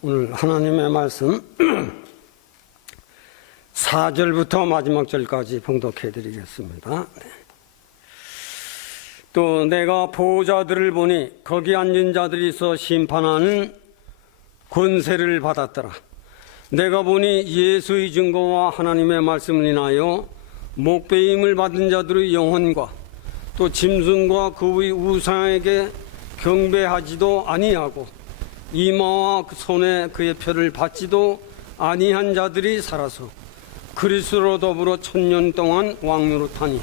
오늘 하나님의 말씀 4절부터 마지막 절까지 봉독해 드리겠습니다. 또 내가 보호자들을 보니 거기 앉은 자들이 있어 심판하는 권세를 받았더라. 내가 보니 예수의 증거와 하나님의 말씀을 인하여 목배임을 받은 자들의 영혼과 또 짐승과 그의 우상에게 경배하지도 아니하고 이마와 손에 그의 표를 받지도 아니한 자들이 살아서 그리스도로 더불어 1000년 동안 왕노릇하니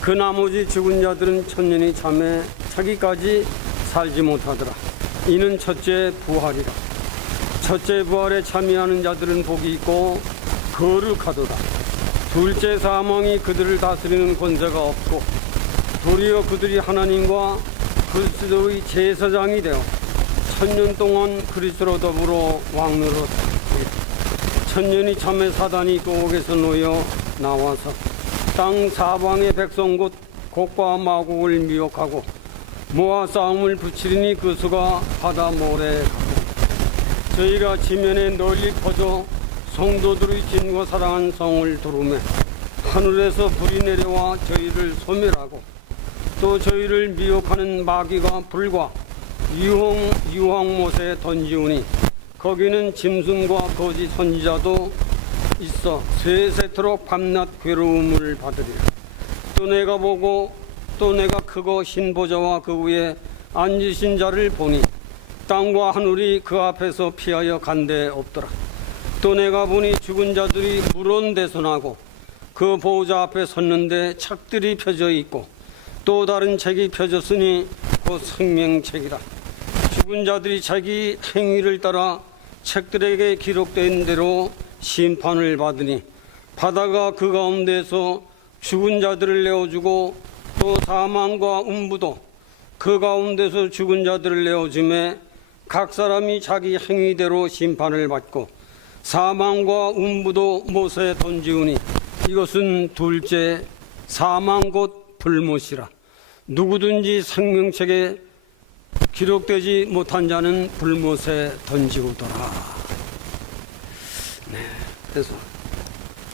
그 나머지 죽은 자들은 1000년이 잠에 자기까지 살지 못하더라. 이는 첫째 부활이라. 첫째 부활에 참여하는 자들은 복이 있고 거룩하도다. 둘째 사망이 그들을 다스리는 권세가 없고 도리어 그들이 하나님과 그리스도의 제사장이 되어 1000년 동안 그리스도로 더불어 왕노릇하리라. 1000년이 참에 사단이 고옥에서 놓여 나와서 땅 사방의 백성 곧 곡과 마곡을 미혹하고 모아 싸움을 붙이리니 그 수가 바다 모래에 가고 저희가 지면에 널리 퍼져 성도들의 진과 사랑한 성을 두르매 하늘에서 불이 내려와 저희를 소멸하고 또 저희를 미혹하는 마귀가 불과 유황못에 던지우니 거기는 짐승과 거짓 선지자도 있어 세세토록 밤낮 괴로움을 받으리라. 또 내가 보고 또 내가 크고 흰 보좌와 그 위에 앉으신 자를 보니 땅과 하늘이 그 앞에서 피하여 간 데 없더라. 또 내가 보니 죽은 자들이 물론대손하고 그 보호자 앞에 섰는데 책들이 펴져 있고 또 다른 책이 펴졌으니 곧 생명책이라. 죽은 자들이 자기 행위를 따라 책들에게 기록된 대로 심판을 받으니 바다가 그 가운데서 죽은 자들을 내어주고 또 사망과 음부도 그 가운데서 죽은 자들을 내어주매 각 사람이 자기 행위대로 심판을 받고 사망과 음부도 못에 던지우니 이것은 둘째 사망 곧 불못이라. 누구든지 생명책에 기록되지 못한 자는 불못에 던지우더라. 그래서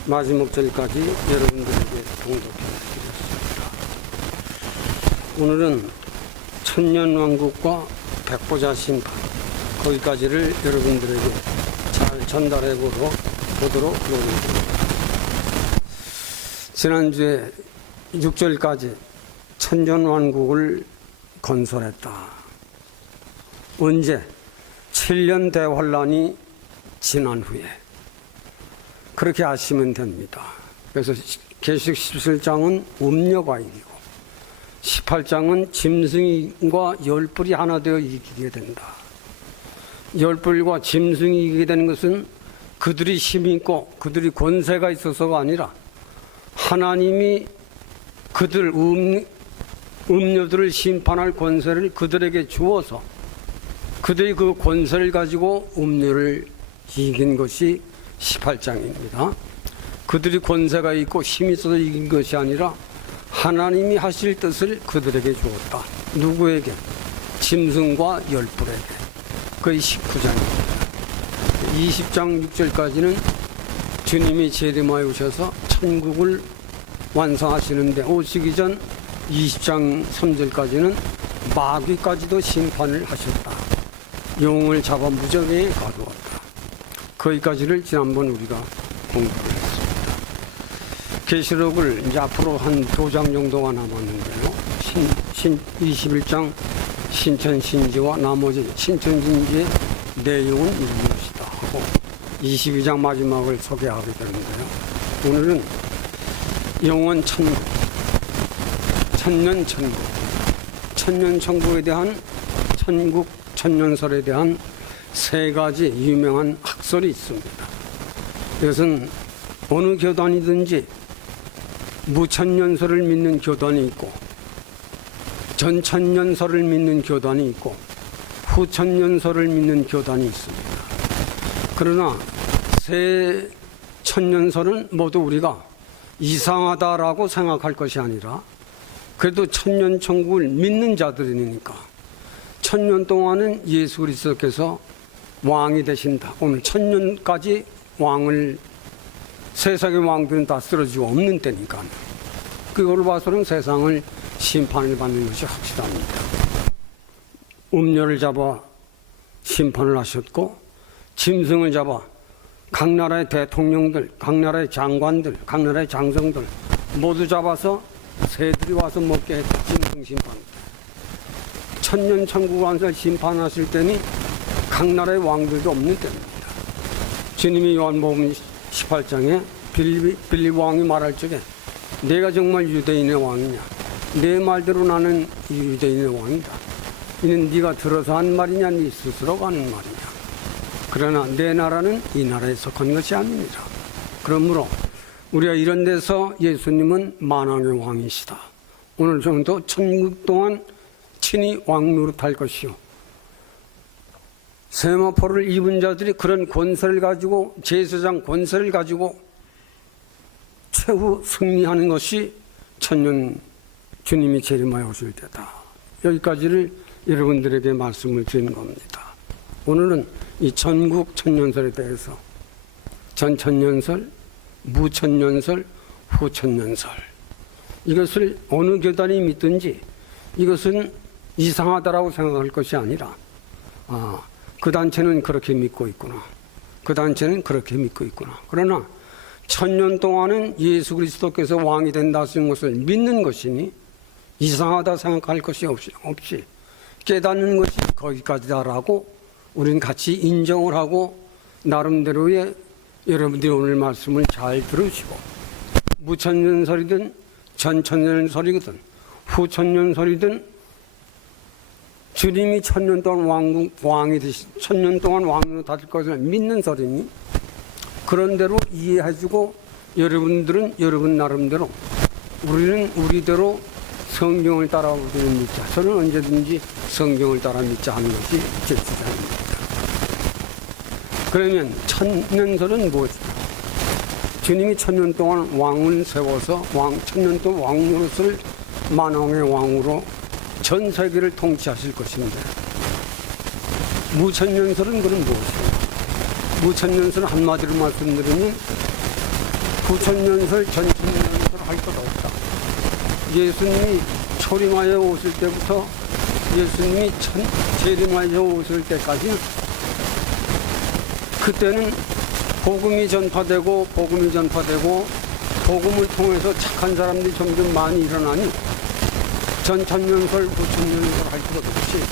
마지막 절까지 여러분들에게 봉독해 드렸습니다. 오늘은 천년왕국과 백보자 심판 거기까지를 여러분들에게 잘 전달해 보도록 노력합니다. 지난주에 6절까지 천년왕국을 건설했다. 언제? 7년 대환란이 지난 후에. 그렇게 아시면 됩니다. 그래서 계시록 17장은 음녀과인이고 18장은 짐승과 열불이 하나 되어 이기게 된다. 열불과 짐승이 이기게 되는 것은 그들이 힘이 있고 그들이 권세가 있어서가 아니라 하나님이 그들 음녀들을 심판할 권세를 그들에게 주어서 그들이 그 권세를 가지고 음녀를 이긴 것이 18장입니다. 그들이 권세가 있고 힘이 있어서 이긴 것이 아니라 하나님이 하실 뜻을 그들에게 주었다. 누구에게? 짐승과 열불에게. 그게 19장입니다. 20장 6절까지는 주님이 재림하여 오셔서 천국을 완성하시는데 오시기 전 20장 3절까지는 마귀까지도 심판을 하셨다. 영을 잡아 무적에 가두었다. 거기까지를 지난번 우리가 공부를 했습니다. 계시록을 이제 앞으로 한 2장 정도가 남았는데요. 21장 신천신지와 나머지 신천신지의 내용은 이것이다 하고 22장 마지막을 소개하게 되는데요. 오늘은 영원 천국, 천년 천국, 천년 천국에 대한 천국 천년설에 대한 3가지 유명한 학설이 있습니다. 이것은 어느 교단이든지 무천년설을 믿는 교단이 있고 전천년설을 믿는 교단이 있고 후천년설을 믿는 교단이 있습니다. 그러나 새 천년설은 모두 우리가 이상하다라고 생각할 것이 아니라 그래도 천년천국을 믿는 자들이니까 1000년 동안은 예수 그리스도께서 왕이 되신다. 오늘 천년까지 왕을, 세상의 왕들은 다 쓰러지고 없는 때니까. 그걸 봐서는 세상을 심판을 받는 것이 확실합니다. 음녀를 잡아 심판을 하셨고, 짐승을 잡아 각 나라의 대통령들, 각 나라의 장관들, 각 나라의 장성들 모두 잡아서 새들이 와서 먹게 했다. 짐승 심판. 천년 천국 왕을 심판하실 때니 각 나라의 왕들도 없는 때입니다. 주님이 요한복음 18장에 빌립 왕이 말할 적에 내가 정말 유대인의 왕이냐, 내 말대로 나는 유대인의 왕이다. 이는 네가 들어서 한 말이냐, 네 스스로가 하는 말이냐. 그러나 내 나라는 이 나라에 속한 것이 아닙니다. 그러므로 우리가 이런 데서 예수님은 만왕의 왕이시다. 오늘 정도 천국 동안 친히 왕 노릇할 것이요, 세마포를 입은 자들이 그런 권세를 가지고, 제사장 권세를 가지고 최후 승리하는 것이 천년 주님이 재림하여 오실 때다. 여기까지를 여러분들에게 말씀을 드린 겁니다. 오늘은 이 전국 천년설에 대해서 전천년설, 무천년설, 후천년설, 이것을 어느 교단이 믿든지 이것은 이상하다라고 생각할 것이 아니라, 그 단체는 그렇게 믿고 있구나, 그 단체는 그렇게 믿고 있구나. 그러나 천년 동안은 예수 그리스도께서 왕이 된다 하시는 것을 믿는 것이니 이상하다 생각할 것이 없이 깨닫는 것이 거기까지다라고 우리는 같이 인정을 하고, 나름대로의 여러분들이 오늘 말씀을 잘 들으시고, 무천년설이든 전천년설이든 후천년설이든 주님이 천년 동안 왕이 되신, 천년 동안 왕으로 다질 것을 믿는 설이니 그런 대로 이해해주고, 여러분들은 여러분 나름대로, 우리는 우리대로 성경을 따라 우리는 믿자. 저는 언제든지 성경을 따라 믿자 하는 것이 제 주장입니다. 그러면 천년설은 무엇이냐? 주님이 천년 동안 왕을 세워서 천년 동안 왕 노릇을 만왕의 왕으로 전 세계를 통치하실 것인데, 무천년설은 그럼 무엇이냐? 무천년설은 한마디로 말씀드리면 구천년설, 전천년설 할 것 없다. 예수님이 초림하여 오실 때부터 예수님이 재림하여 오실 때까지는, 그때는 복음이 전파되고 복음을 통해서 착한 사람들이 점점 많이 일어나니 전천년설, 구천년설 할 것 없이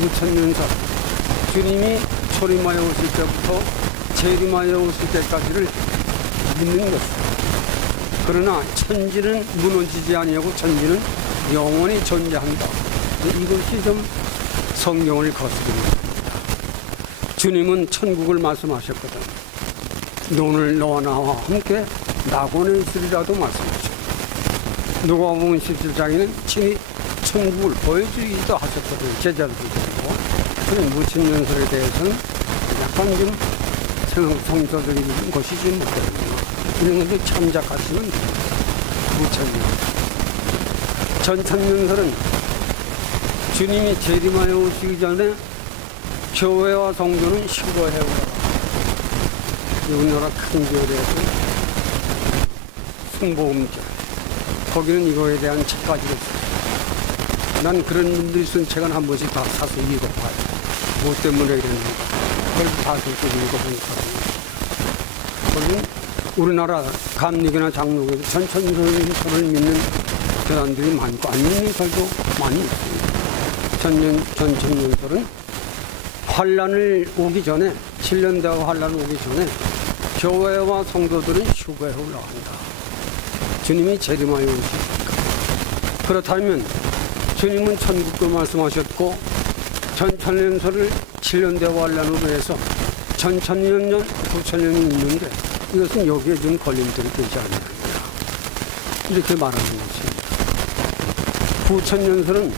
무천년설, 주님이 초림하여 오실 때부터 재림하여 오실 때까지를 믿는 것입니다. 그러나 천지는 무너지지 아니하고 천지는 영원히 존재한다. 이것이 좀 성경을 거스릅니다. 주님은 천국을 말씀하셨거든. 오늘 너와 나와 함께 낙원에 있으리라도 말씀하셨고, 누가복음 17장에는 친히 천국을 보여주기도 하셨거든. 제자들도 그리고 그런 무천년설에 대해서는 약간 좀 성서적인 것이 좀 못되거든요. 이런 것도 참작하시면 됩니다. 무천년설. 전천년설은 주님이 재림하여 오시기 전에 교회와 성도는 휴거해오라. 우리나라 큰 교회에서 승복음절, 거기는 이거에 대한 책까지 있어요. 난 그런 분들이 쓴 책은 한 번씩 다 사서 읽어봐요. 뭐 때문에 이랬는가, 그걸 다 읽어보니까. 거기는 우리나라 감리교나 장로교 전천년설을 믿는 교단들이 많고, 안 믿는 설도 많이 있습니다. 전천년설은 환란을 오기 전에, 7년대와 환란 오기 전에 교회와 성도들은 휴거에 올라간다. 주님이 재림하여 오시니까. 그렇다면 주님은 천국도 말씀하셨고, 전천년설을 7년대와 환란으로 해서 전천년, 구천년이 있는데 이것은 여기에 좀 걸림돌이 되지 않느냐, 이렇게 말하는 것입니다. 구천년설은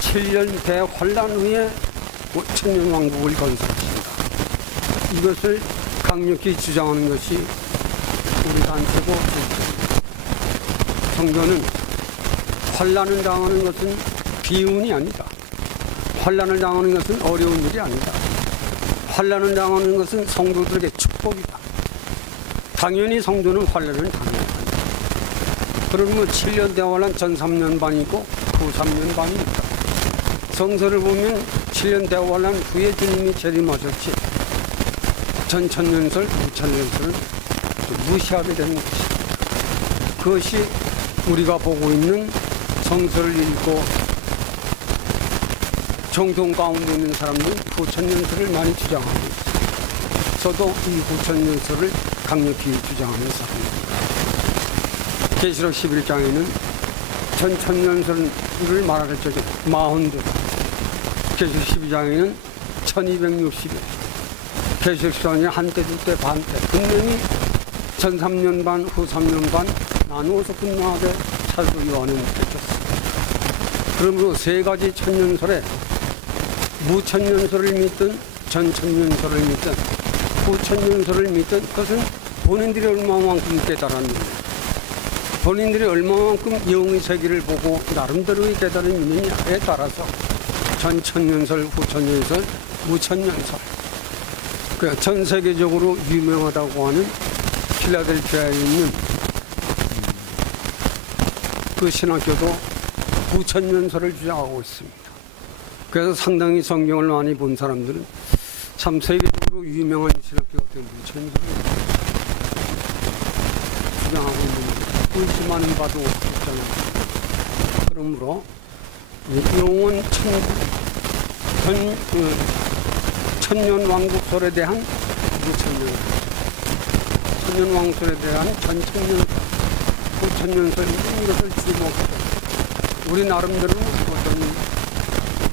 7년 대환란 후에 천년왕국을 건설하신다. 이것을 강력히 주장하는 것이 우리 단체고, 성경은 환란을 당하는 것은 비운이 아니다. 환란을 당하는 것은 어려운 일이 아니다. 환난을 당하는 것은 성도들에게 축복이다. 당연히 성도는 환난을 당해야 한다. 그러면 7년 대환란 전 3년 반이고 후 3년 반이 있다. 성서를 보면 7년 대환란 후에 주님이 재림하셨지 전 천년설, 후 천년설은 무시하게 되는 것입니다. 그것이 우리가 보고 있는 성서를 읽고 정통 가운데 있는 사람들은 후천년설을 많이 주장하고 있습니다. 저도 이 후천년설을 강력히 주장하는 사람입니다. 계시록 11장에는 전천년설을 말할 적에 40대, 계시록 12장에는 1260일, 계시록 14장에 한때, 두때, 반때, 분명히 전 3년 반, 후 3년 반 나누어서 분명하게 사도 요한은 밝혔습니다. 그러므로 세 가지 천년설에 무천년설을 믿든 전천년설을 믿든 후천년설을 믿든 그것은 본인들이 얼마만큼 깨달았느냐, 본인들이 얼마만큼 영의 세계를 보고 나름대로의 깨달음이 있느냐에 따라서 전천년설, 후천년설, 무천년설, 전 세계적으로 유명하다고 하는 필라델피아에 있는 그 신학교도 무천년설을 주장하고 있습니다. 그래서 상당히 성경을 많이 본 사람들은 참 세계적으로 유명한 신학교가 된 무천년설을 주장하고 있는데 의심하는 바도 없잖아요. 그러므로 영원 천년 왕국설에 대한 무천년설, 천년 왕설에 대한 전천년설, 후천년설 이런 것을 주목해서 우리 나름대로 어떤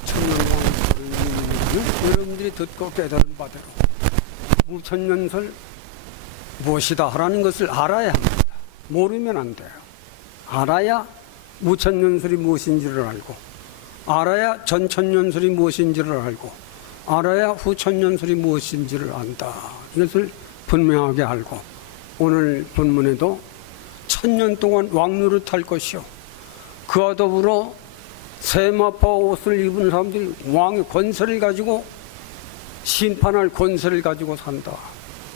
천년 왕설을 믿는 여러분들이 듣고 깨달은 바대로 무천년설 무엇이다 하라는 것을 알아야 합니다. 모르면 안 돼요. 알아야 무천년설이 무엇인지를 알고, 알아야 전천년설이 무엇인지를 알고, 알아야 후천년설이 무엇인지를 안다. 이것을 분명하게 알고 오늘 본문에도 1000년 동안 왕노릇할 것이요 그와 더불어 세마포 옷을 입은 사람들이 왕의 권세를 가지고 심판할 권세를 가지고 산다.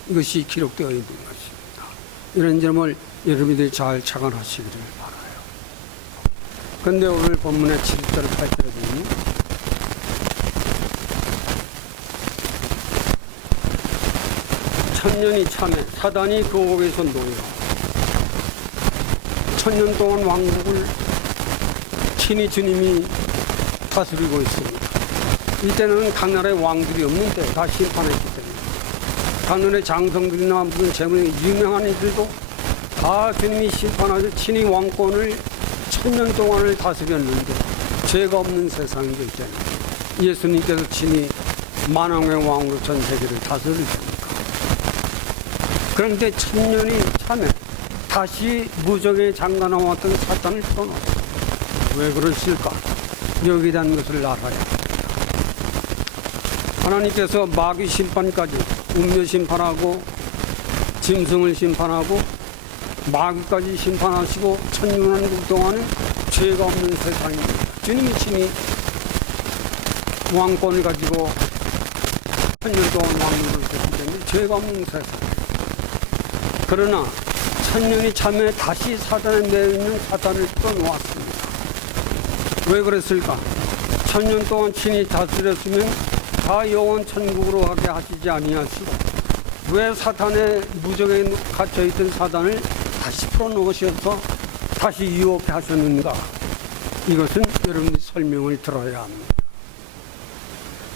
이것이 기록되어 있는 것입니다. 이런 점을 여러분들이 잘 착안하시기를 바라요. 그런데 오늘 본문의 7절 8절에 보면 천년이 참에 사단이 그 옥에서 놓여 1000년 동안 왕국을 친히 주님이 다스리고 있습니다. 이때는 각 나라의 왕들이 없는데 다 심판했기 때문에 각 나라의 장성들이나 무슨 재물이 유명한 이들도 다 주님이 심판하셔 친히 왕권을 1000년 동안을 다스렸는데 죄가 없는 세상이기 때문에 예수님께서 친히 만왕의 왕으로 전 세계를 다스리십니다. 그런데 1000년이 참에 다시 무적에 장가나왔던 사탄을 풀어놓았다. 왜 그러실까? 여기에 대한 것을 알아야 합니다. 하나님께서 마귀 심판까지 운명 심판하고 짐승을 심판하고 마귀까지 심판하시고 천년왕국 동안은 죄가 없는 세상입니다. 주님이 친히 왕권을 가지고 천년 동안 왕국을 했기 때문에 죄가 없는 세상. 그러나 천년이 참에 다시 사단에 매여있는 사단을 풀어놓았습니다. 왜 그랬을까? 천년 동안 친히 다스렸으면 다 영원 천국으로 가게 하시지 아니하시고 왜 사탄의 무적에 갇혀있던 사단을 다시 풀어놓으셔서 다시 유혹해 하셨는가? 이것은 여러분이 설명을 들어야 합니다.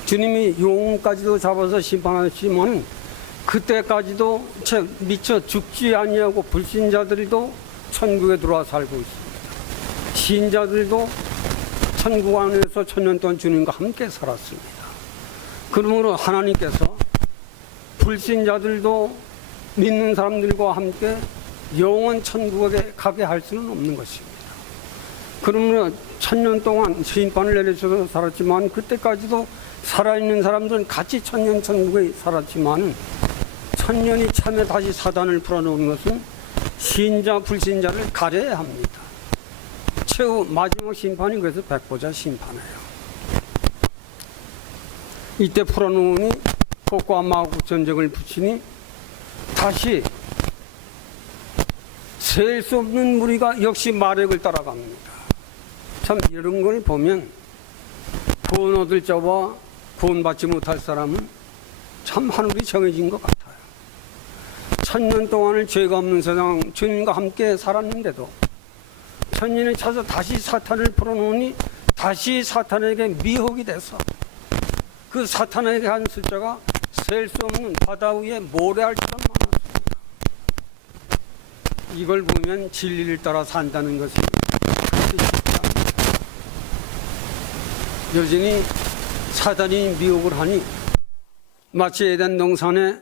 주님이 영혼까지도 잡아서 심판하시면 그때까지도 미처 죽지 아니하고 불신자들도 천국에 들어와 살고 있습니다. 신자들도 천국 안에서 천년 동안 주님과 함께 살았습니다. 그러므로 하나님께서 불신자들도 믿는 사람들과 함께 영원 천국에 가게 할 수는 없는 것입니다. 그러므로 천년 동안 심판을 내리셔서 살았지만 그때까지도 살아있는 사람들은 같이 천년 천국에 살았지만 천년이 참에 다시 사단을 풀어놓은 것은 신자 불신자를 가려야 합니다. 최후 마지막 심판이 그래서 백보자 심판이에요. 이때 풀어놓으니 곡과 마구 전쟁을 붙이니 다시 셀 수 없는 무리가 역시 마력을 따라갑니다. 참 이런 걸 보면 구원 얻을 자와 구원받지 못할 사람은 참 하늘이 정해진 것 같아요. 1000년 동안을 죄가 없는 세상 주님과 함께 살았는데도 천년이 차서 다시 사탄을 풀어놓으니 다시 사탄에게 미혹이 돼서 그 사탄에게 한 숫자가 셀 수 없는 바다 위에 모래알처럼 많았습니다. 이걸 보면 진리를 따라 산다는 것이 그렇게 쉽지 않습니다. 여전히 사단이 미혹을 하니 마치 에덴 동산에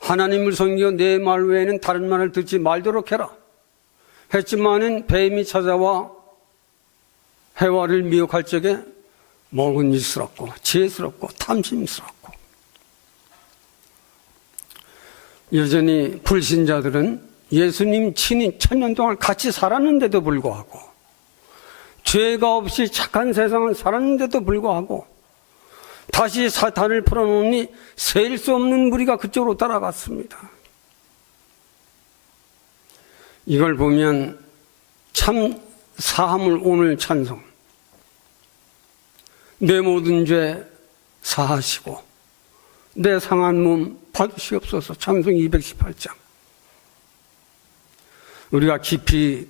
하나님을 섬기고 내 말 외에는 다른 말을 듣지 말도록 해라 했지만은 뱀이 찾아와 해와를 미혹할 적에 먹은이스럽고 지혜스럽고 탐심스럽고 여전히 불신자들은 예수님 친히 1000년 동안 같이 살았는데도 불구하고 죄가 없이 착한 세상을 살았는데도 불구하고 다시 사탄을 풀어놓으니 셀 수 없는 무리가 그쪽으로 따라갔습니다. 이걸 보면 참 사함을 오늘 찬송 내 모든 죄 사하시고 내 상한 몸 받으시옵소서 찬송 218장 우리가 깊이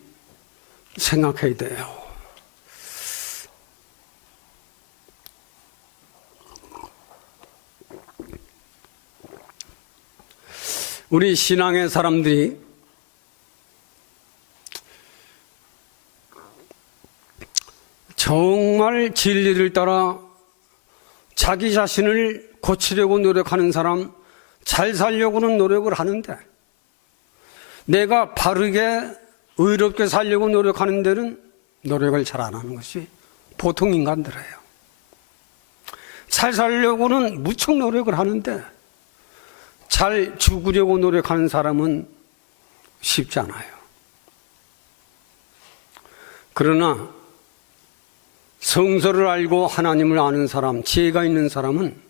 생각해야 돼요. 우리 신앙의 사람들이 정말 진리를 따라 자기 자신을 고치려고 노력하는 사람, 잘 살려고는 노력을 하는데 내가 바르게 의롭게 살려고 노력하는 데는 노력을 잘 안 하는 것이 보통 인간들이에요. 잘 살려고는 무척 노력을 하는데 잘 죽으려고 노력하는 사람은 쉽지 않아요. 그러나 성서를 알고 하나님을 아는 사람, 지혜가 있는 사람은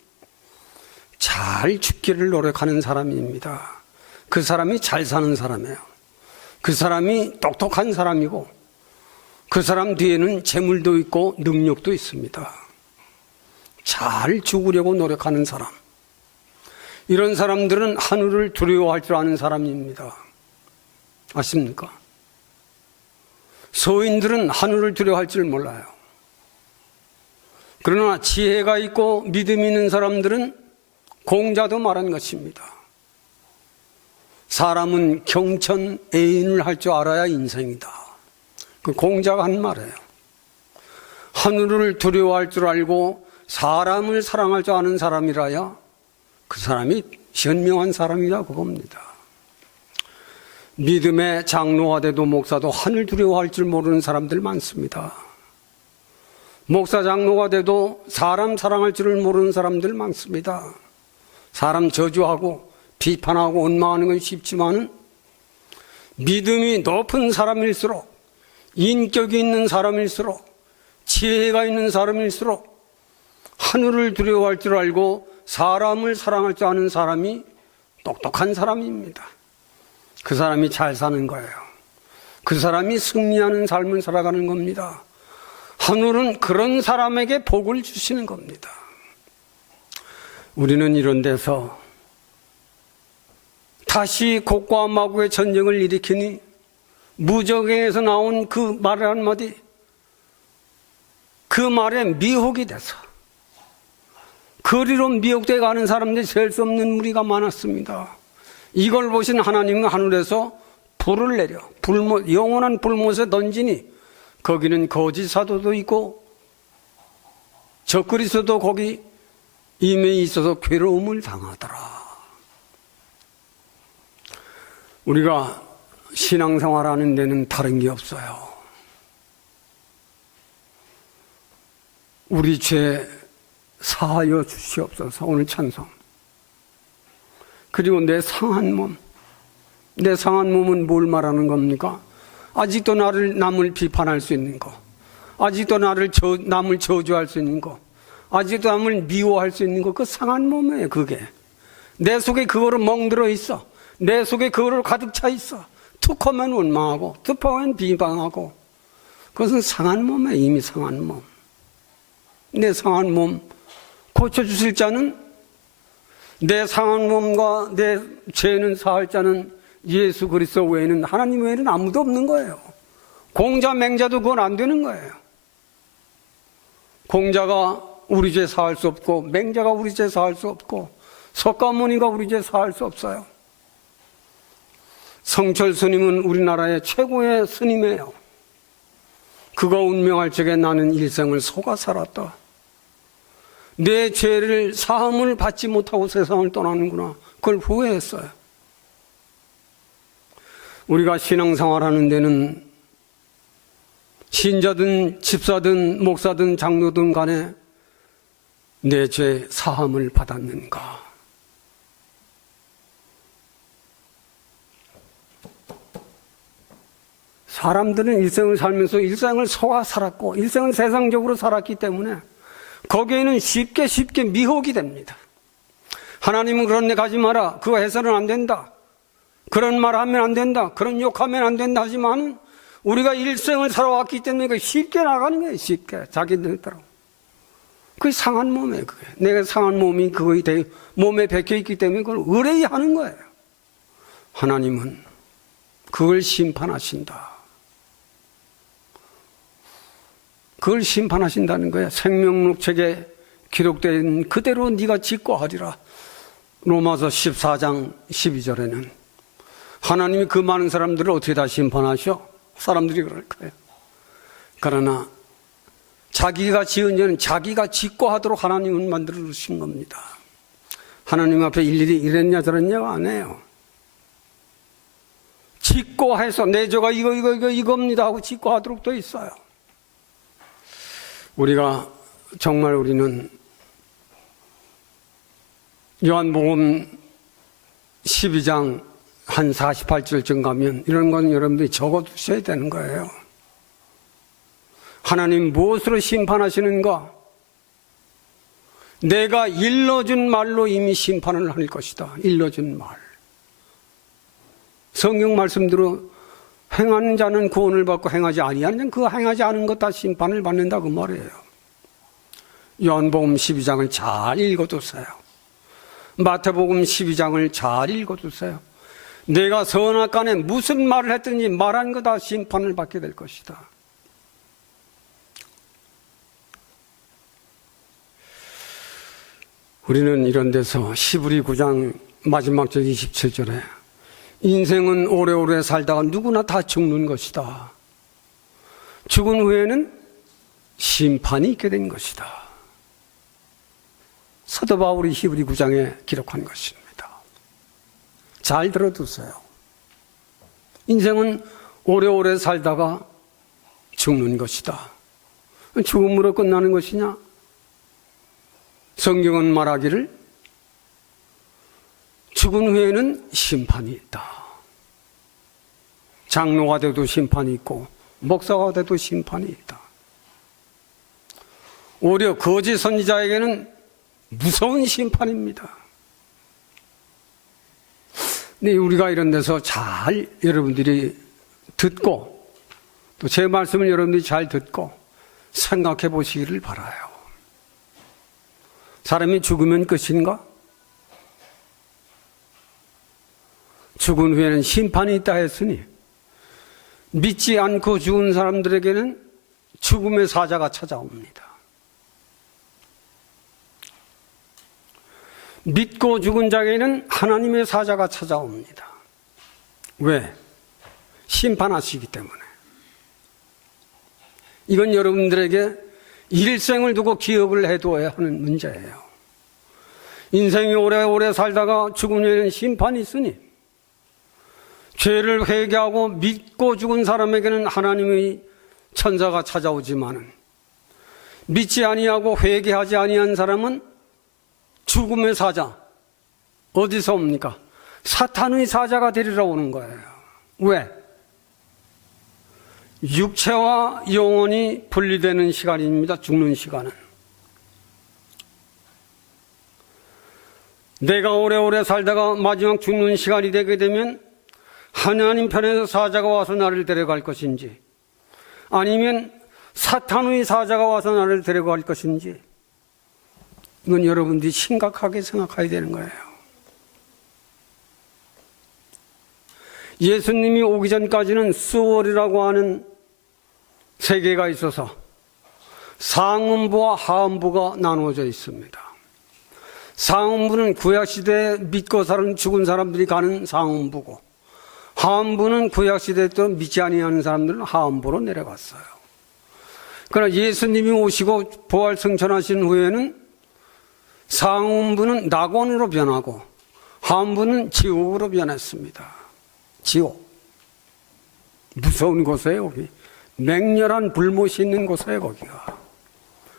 잘 죽기를 노력하는 사람입니다. 그 사람이 잘 사는 사람이에요. 그 사람이 똑똑한 사람이고 그 사람 뒤에는 재물도 있고 능력도 있습니다. 잘 죽으려고 노력하는 사람. 이런 사람들은 하늘을 두려워할 줄 아는 사람입니다. 아십니까? 소인들은 하늘을 두려워할 줄 몰라요. 그러나 지혜가 있고 믿음이 있는 사람들은 공자도 말한 것입니다. 사람은 경천 애인을 할 줄 알아야 인생이다. 그 공자가 한 말이에요. 하늘을 두려워할 줄 알고 사람을 사랑할 줄 아는 사람이라야 그 사람이 현명한 사람이다 그겁니다. 믿음의 장로가 돼도 목사도 하늘 두려워할 줄 모르는 사람들 많습니다. 목사 장로가 돼도 사람 사랑할 줄을 모르는 사람들 많습니다. 사람 저주하고 비판하고 원망하는 건 쉽지만 믿음이 높은 사람일수록 인격이 있는 사람일수록 지혜가 있는 사람일수록 하늘을 두려워할 줄 알고 사람을 사랑할 줄 아는 사람이 똑똑한 사람입니다. 그 사람이 잘 사는 거예요. 그 사람이 승리하는 삶을 살아가는 겁니다. 하늘은 그런 사람에게 복을 주시는 겁니다. 우리는 이런 데서 다시 곡과 마구의 전쟁을 일으키니 무적행에서 나온 그 말 한마디, 그 말에 미혹이 돼서 거리로 미혹되어 가는 사람들이 셀 수 없는 무리가 많았습니다. 이걸 보신 하나님은 하늘에서 불을 내려 영원한 불못에 던지니 거기는 거짓 사도도 있고 적그리스도도 거기 임에 있어서 괴로움을 당하더라. 우리가 신앙생활하는 데는 다른 게 없어요. 우리 죄 사하여 주시옵소서. 오늘 찬송. 그리고 내 상한 몸. 내 상한 몸은 뭘 말하는 겁니까? 아직도 남을 비판할 수 있는 거, 아직도 남을 저주할 수 있는 거, 아직도 남을 미워할 수 있는 거, 그 상한 몸이에요. 그게 내 속에 그거로 멍들어 있어. 내 속에 그거로 가득 차 있어. 툭 하면 원망하고 툭 하면 비방하고. 그것은 상한 몸에 이미 상한 몸. 내 상한 몸 고쳐주실 자는, 내 상한 몸과 내 죄는 사할 자는 예수 그리스도 외에는, 하나님 외에는 아무도 없는 거예요. 공자 맹자도 그건 안 되는 거예요. 공자가 우리 죄 사할 수 없고, 맹자가 우리 죄 사할 수 없고, 석가모니가 우리 죄 사할 수 없어요. 성철 스님은 우리나라의 최고의 스님이에요. 그가 운명할 적에 나는 일생을 속아 살았다. 내 죄를 사함을 받지 못하고 세상을 떠나는구나. 그걸 후회했어요. 우리가 신앙생활하는 데는 신자든 집사든 목사든 장로든 간에 내 죄 사함을 받았는가? 사람들은 일생을 살면서 일생을 속아 살았고 일생을 세상적으로 살았기 때문에 거기에는 쉽게 미혹이 됩니다. 하나님은 그런 데 가지 마라. 그거 해서는 안 된다. 그런 말 하면 안 된다. 그런 욕하면 안 된다 하지만 우리가 일생을 살아왔기 때문에 쉽게 나가는 거예요. 쉽게. 자기들대로. 그게 상한 몸이에요. 그게. 내가 상한 몸이 그거에 대해 몸에 박혀 있기 때문에 그걸 의뢰히 하는 거예요. 하나님은 그걸 심판하신다. 그걸 심판하신다는 거야. 생명록 책에 기록된 그대로 네가 짓고 하리라. 로마서 14장 12절에는 하나님이 그 많은 사람들을 어떻게 다 심판하셔? 사람들이 그럴 거예요. 그러나 자기가 지은 죄는 자기가 짓고 하도록 하나님은 만들어 주신 겁니다. 하나님 앞에 일일이 이랬냐 저랬냐 안 해요. 짓고 해서 내 죄가 이겁니다 하고 짓고 하도록 돼 있어요. 우리가 정말 우리는 요한복음 12장 한 48절쯤 가면 이런 건 여러분들이 적어두셔야 되는 거예요. 하나님 무엇으로 심판하시는가? 내가 일러준 말로 이미 심판을 할 것이다. 일러준 말. 성경 말씀대로 행하는 자는 구원을 받고 행하지 아니하는 자는 그 행하지 않은 것 다 심판을 받는다 그 말이에요. 요한복음 12장을 잘 읽어두세요. 마태복음 12장을 잘 읽어두세요. 내가 선악간에 무슨 말을 했든지 말한 거 다 심판을 받게 될 것이다. 우리는 이런 데서 시브리 9장 마지막 절 27절에 인생은 오래오래 살다가 누구나 다 죽는 것이다. 죽은 후에는 심판이 있게 된 것이다. 사도 바울이 히브리 9장에 기록한 것입니다. 잘 들어두세요. 인생은 오래오래 살다가 죽는 것이다. 죽음으로 끝나는 것이냐? 성경은 말하기를 죽은 후에는 심판이 있다. 장로가 돼도 심판이 있고 목사가 돼도 심판이 있다. 오히려 거짓 선지자에게는 무서운 심판입니다. 근데 우리가 이런 데서 잘 여러분들이 듣고 또 제 말씀을 여러분들이 잘 듣고 생각해 보시기를 바라요. 사람이 죽으면 끝인가? 죽은 후에는 심판이 있다 했으니 믿지 않고 죽은 사람들에게는 죽음의 사자가 찾아옵니다. 믿고 죽은 자에게는 하나님의 사자가 찾아옵니다. 왜? 심판하시기 때문에. 이건 여러분들에게 일생을 두고 기억을 해두어야 하는 문제예요. 인생이 오래오래 살다가 죽은 후에는 심판이 있으니 죄를 회개하고 믿고 죽은 사람에게는 하나님의 천사가 찾아오지만은 믿지 아니하고 회개하지 아니한 사람은 죽음의 사자 어디서 옵니까? 사탄의 사자가 데리러 오는 거예요. 왜? 육체와 영혼이 분리되는 시간입니다. 죽는 시간은. 내가 오래오래 살다가 마지막 죽는 시간이 되게 되면 하나님 편에서 사자가 와서 나를 데려갈 것인지, 아니면 사탄의 사자가 와서 나를 데려갈 것인지, 이건 여러분들이 심각하게 생각해야 되는 거예요. 예수님이 오기 전까지는 수월이라고 하는 세계가 있어서 상음부와 하음부가 나누어져 있습니다. 상음부는 구약시대에 믿고 사는 죽은 사람들이 가는 상음부고, 하음부는 구약시대에 또 믿지 아니하는 사람들은 하음부로 내려갔어요. 그러나 예수님이 오시고 부활 승천하신 후에는 상음부는 낙원으로 변하고 하음부는 지옥으로 변했습니다. 지옥. 무서운 곳이에요, 여기. 맹렬한 불못이 있는 곳이에요, 거기가.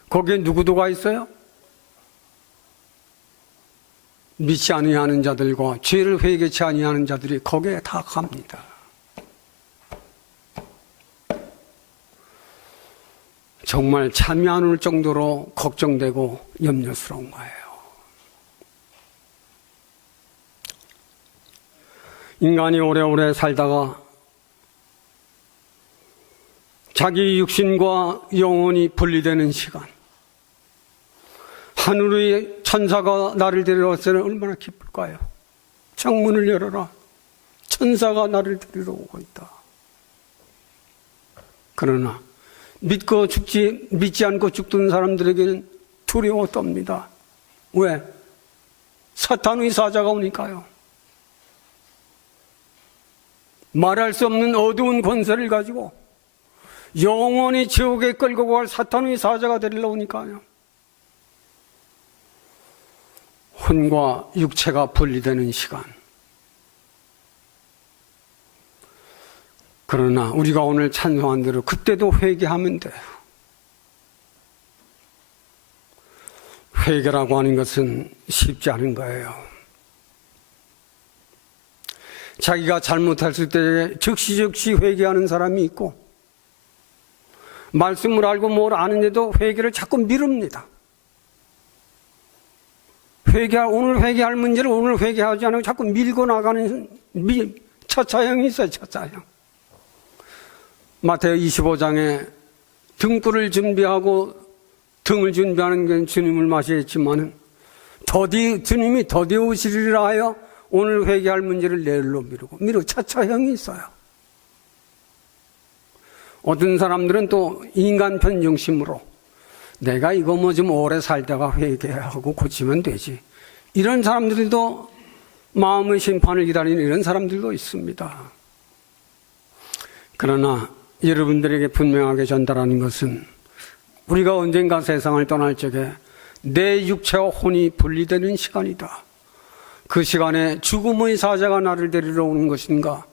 거기에 누구도 가 있어요? 믿지 아니하는 자들과 죄를 회개치 아니하는 자들이 거기에 다 갑니다. 정말 잠이 안 올 정도로 걱정되고 염려스러운 거예요. 인간이 오래오래 살다가 자기 육신과 영혼이 분리되는 시간, 하늘의 천사가 나를 데리러 왔을 때 얼마나 기쁠까요? 창문을 열어라. 천사가 나를 데리러 오고 있다. 그러나 믿지 않고 죽던 사람들에게는 두려워 떱니다. 왜? 사탄의 사자가 오니까요. 말할 수 없는 어두운 권세를 가지고 영원히 지옥에 끌고 갈 사탄의 사자가 데리러 오니까요. 혼과 육체가 분리되는 시간. 그러나 우리가 오늘 찬송한 대로 그때도 회개하면 돼요. 회개라고 하는 것은 쉽지 않은 거예요. 자기가 잘못했을 때 즉시 회개하는 사람이 있고, 말씀을 알고 뭘 아는데도 회개를 자꾸 미룹니다. 오늘 회개할 문제를 오늘 회개하지 않고 자꾸 밀고 나가는 차차형이 있어요, 차차형. 마태오 25장에 등불을 준비하고 등을 준비하는 게 주님을 맞이했지만은 주님이 더디 오시리라 하여 오늘 회개할 문제를 내일로 미루고 차차형이 있어요. 어떤 사람들은 또 인간 편중심으로 내가 이거 뭐 좀 오래 살다가 회개하고 고치면 되지, 이런 사람들도 마음의 심판을 기다리는 이런 사람들도 있습니다. 그러나 여러분들에게 분명하게 전달하는 것은 우리가 언젠가 세상을 떠날 적에 내 육체와 혼이 분리되는 시간이다. 그 시간에 죽음의 사자가 나를 데리러 오는 것인가,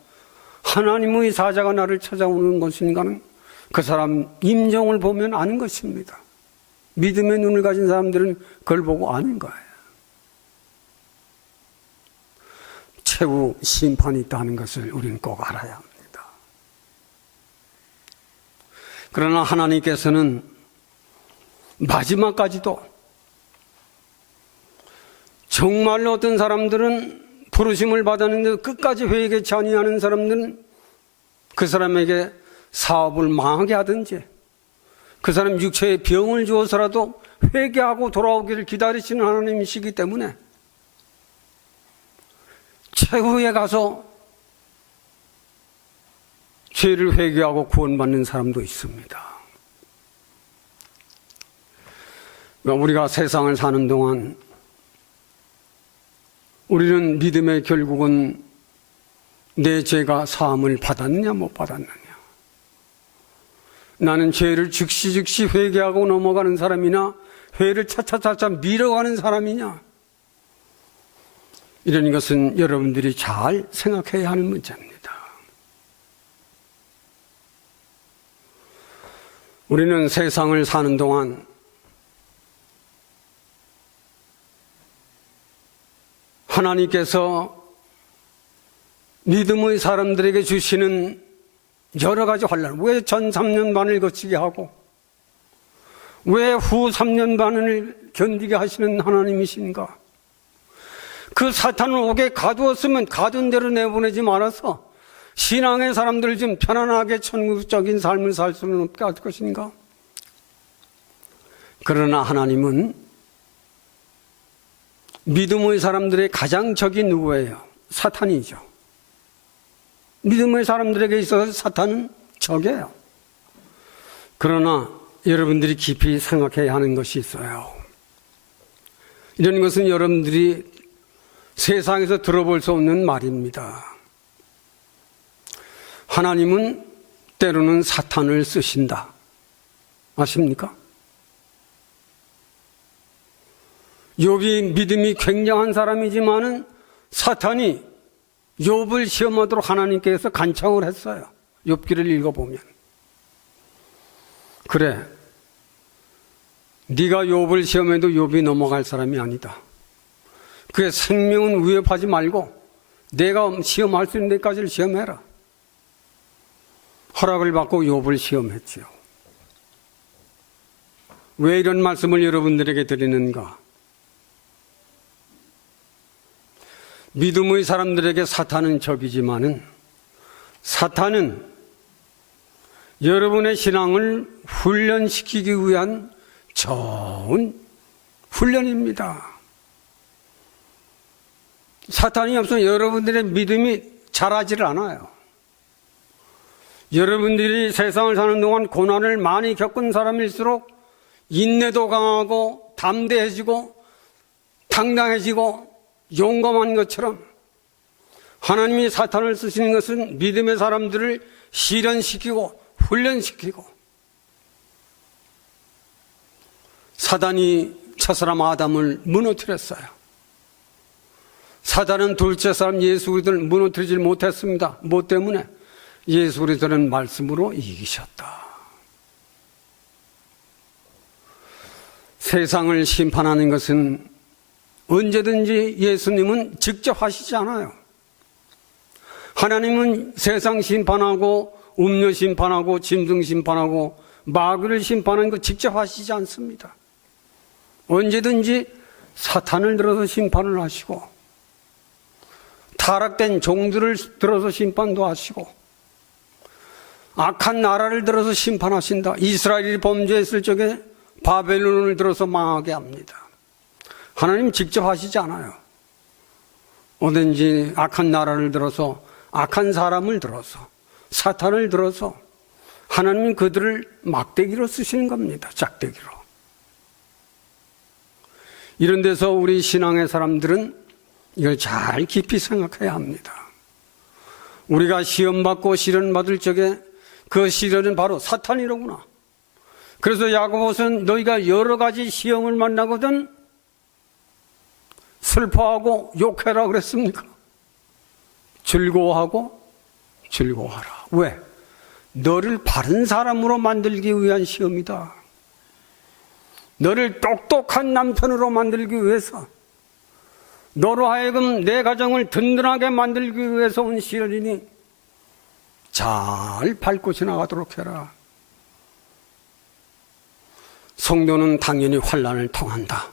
하나님의 사자가 나를 찾아오는 것인가는 그 사람 임종을 보면 아는 것입니다. 믿음의 눈을 가진 사람들은 그걸 보고 아는 거예요. 최후 심판이 있다는 것을 우리는 꼭 알아야 합니다. 그러나 하나님께서는 마지막까지도 정말로 어떤 사람들은 부르심을 받았는데 끝까지 회개치 아니하는 사람들은 그 사람에게 사업을 망하게 하든지 그 사람 육체에 병을 주어서라도 회개하고 돌아오기를 기다리시는 하나님이시기 때문에 최후에 가서 죄를 회개하고 구원받는 사람도 있습니다. 우리가 세상을 사는 동안 우리는 믿음의 결국은 내 죄가 사함을 받았느냐 못 받았느냐, 나는 죄를 즉시 회개하고 넘어가는 사람이나 회를 차차차차 밀어가는 사람이냐, 이런 것은 여러분들이 잘 생각해야 하는 문제입니다. 우리는 세상을 사는 동안 하나님께서 믿음의 사람들에게 주시는 여러 가지 환란, 왜 전 3년 반을 거치게 하고 왜 후 3년 반을 견디게 하시는 하나님이신가? 그 사탄을 옥에 가두었으면 가둔 대로 내보내지 말아서 신앙의 사람들 좀 편안하게 천국적인 삶을 살 수는 없게 할 것인가? 그러나 하나님은 믿음의 사람들의 가장 적이 누구예요? 사탄이죠. 믿음의 사람들에게 있어서 사탄은 적이에요. 그러나 여러분들이 깊이 생각해야 하는 것이 있어요. 이런 것은 여러분들이 세상에서 들어볼 수 없는 말입니다. 하나님은 때로는 사탄을 쓰신다. 아십니까? 욥이 믿음이 굉장한 사람이지만은 사탄이 욥을 시험하도록 하나님께서 간청을 했어요. 욥기를 읽어보면. 그래, 네가 욥을 시험해도 욥이 넘어갈 사람이 아니다. 그의 생명은 위협하지 말고 내가 시험할 수 있는 데까지를 시험해라. 허락을 받고 욥을 시험했지요. 왜 이런 말씀을 여러분들에게 드리는가? 믿음의 사람들에게 사탄은 적이지만은 사탄은 여러분의 신앙을 훈련시키기 위한 좋은 훈련입니다. 사탄이 없으면 여러분들의 믿음이 자라지를 않아요. 여러분들이 세상을 사는 동안 고난을 많이 겪은 사람일수록 인내도 강하고 담대해지고 당당해지고 용감한 것처럼 하나님이 사탄을 쓰시는 것은 믿음의 사람들을 실현시키고 훈련시키고, 사단이 첫사람 아담을 무너뜨렸어요. 사단은 둘째 사람 예수 그리스도를 무너뜨리지 못했습니다. 뭐 때문에? 예수 그리스도는 말씀으로 이기셨다. 세상을 심판하는 것은 언제든지 예수님은 직접 하시지 않아요. 하나님은 세상 심판하고 음료 심판하고 짐승 심판하고 마귀를 심판하는 거 직접 하시지 않습니다. 언제든지 사탄을 들어서 심판을 하시고 타락된 종들을 들어서 심판도 하시고 악한 나라를 들어서 심판하신다. 이스라엘이 범죄했을 적에 바벨론을 들어서 망하게 합니다. 하나님 직접 하시지 않아요. 어딘지 악한 나라를 들어서 악한 사람을 들어서 사탄을 들어서 하나님은 그들을 막대기로 쓰시는 겁니다. 짝대기로. 이런 데서 우리 신앙의 사람들은 이걸 잘 깊이 생각해야 합니다. 우리가 시험받고 시련받을 적에 그 시련은 바로 사탄이로구나. 그래서 야고보서는 너희가 여러 가지 시험을 만나거든 슬퍼하고 욕해라 그랬습니까? 즐거워하고 즐거워하라. 왜? 너를 바른 사람으로 만들기 위한 시험이다. 너를 똑똑한 남편으로 만들기 위해서, 너로 하여금 내 가정을 든든하게 만들기 위해서 온 시련이니 잘 밟고 지나가도록 해라. 성도는 당연히 환난을 통한다.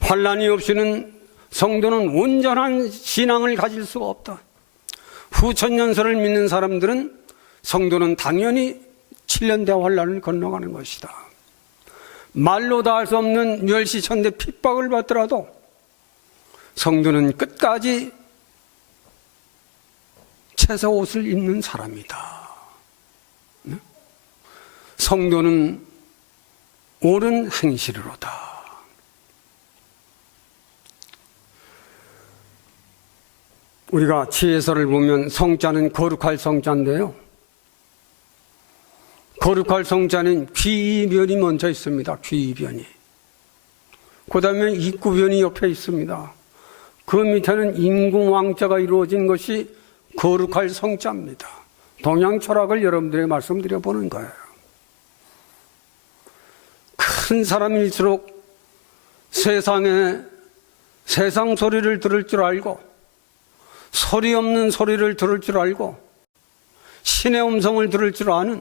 환난이 없이는 성도는 온전한 신앙을 가질 수가 없다. 후천년설을 믿는 사람들은 성도는 당연히 7년대 환난을 건너가는 것이다. 말로 다 할 수 없는 멸시천대 핍박을 받더라도 성도는 끝까지 채서 옷을 입는 사람이다. 성도는 옳은 행실로다. 우리가 지혜서를 보면 성자는 거룩할 성자인데요. 거룩할 성자는 귀변이 먼저 있습니다. 귀변이. 그 다음에 입구변이 옆에 있습니다. 그 밑에는 임금왕자가 이루어진 것이 거룩할 성자입니다. 동양 철학을 여러분들에게 말씀드려 보는 거예요. 큰 사람일수록 세상 소리를 들을 줄 알고 소리 없는 소리를 들을 줄 알고 신의 음성을 들을 줄 아는,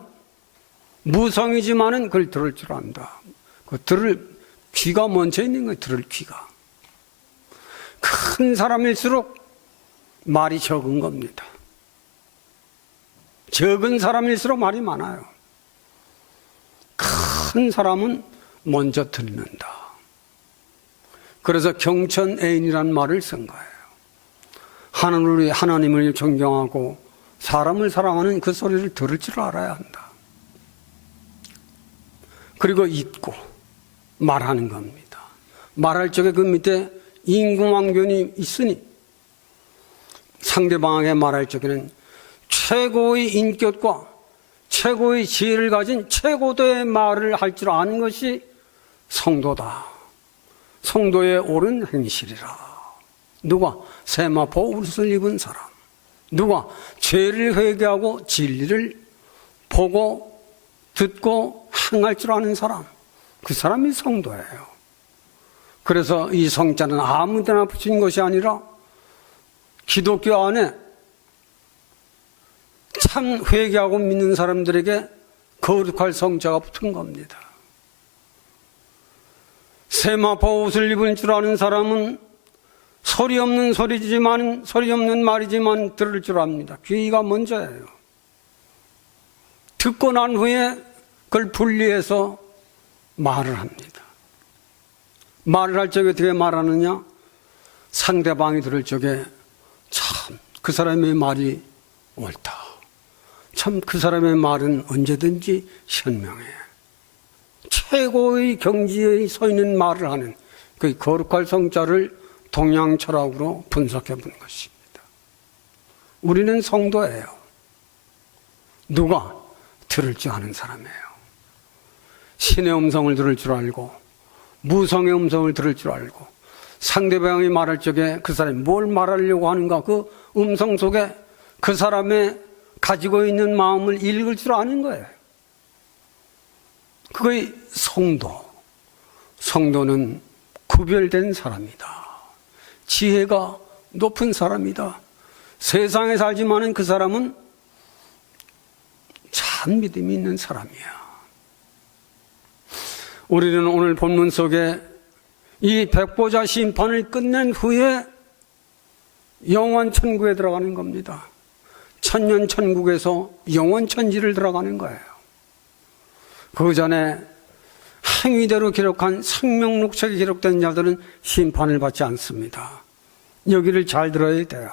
무성이지만은 그걸 들을 줄 안다. 그 들을 귀가 먼저 있는 거예요. 들을 귀가. 큰 사람일수록 말이 적은 겁니다. 적은 사람일수록 말이 많아요. 큰 사람은 먼저 듣는다. 그래서 경천애인이란 말을 쓴 거예요. 하나님을 존경하고 사람을 사랑하는 그 소리를 들을 줄 알아야 한다. 그리고 잊고 말하는 겁니다. 말할 적에 그 밑에 인공왕변이 있으니 상대방에게 말할 적에는 최고의 인격과 최고의 지혜를 가진 최고도의 말을 할 줄 아는 것이 성도다. 성도의 옳은 행실이라. 누가? 세마포 옷을 입은 사람. 누가? 죄를 회개하고 진리를 보고 듣고 행할 줄 아는 사람. 그 사람이 성도예요. 그래서 이 성자는 아무데나 붙인 것이 아니라 기독교 안에 참 회개하고 믿는 사람들에게 거룩할 성자가 붙은 겁니다. 세마포 옷을 입은 줄 아는 사람은 소리 없는 소리지만, 소리 없는 말이지만 들을 줄 압니다. 귀가 먼저예요. 듣고 난 후에 그걸 분리해서 말을 합니다. 말을 할 적에 어떻게 말하느냐? 상대방이 들을 적에 참 그 사람의 말이 옳다. 참 그 사람의 말은 언제든지 현명해. 최고의 경지에 서 있는 말을 하는 그 거룩할 성자를 동양 철학으로 분석해 본 것입니다. 우리는 성도예요. 누가? 들을 줄 아는 사람이에요. 신의 음성을 들을 줄 알고 무성의 음성을 들을 줄 알고 상대방이 말할 적에 그 사람이 뭘 말하려고 하는가 그 음성 속에 그 사람의 가지고 있는 마음을 읽을 줄 아는 거예요. 그게 성도. 성도는 구별된 사람이다. 지혜가 높은 사람이다. 세상에 살지만은 그 사람은 참 믿음이 있는 사람이야. 우리는 오늘 본문 속에 이 백보자 심판을 끝낸 후에 영원 천국에 들어가는 겁니다. 천년 천국에서 영원 천지를 들어가는 거예요. 그 전에 행위대로 기록한 생명록책에 기록된 자들은 심판을 받지 않습니다. 여기를 잘 들어야 돼요.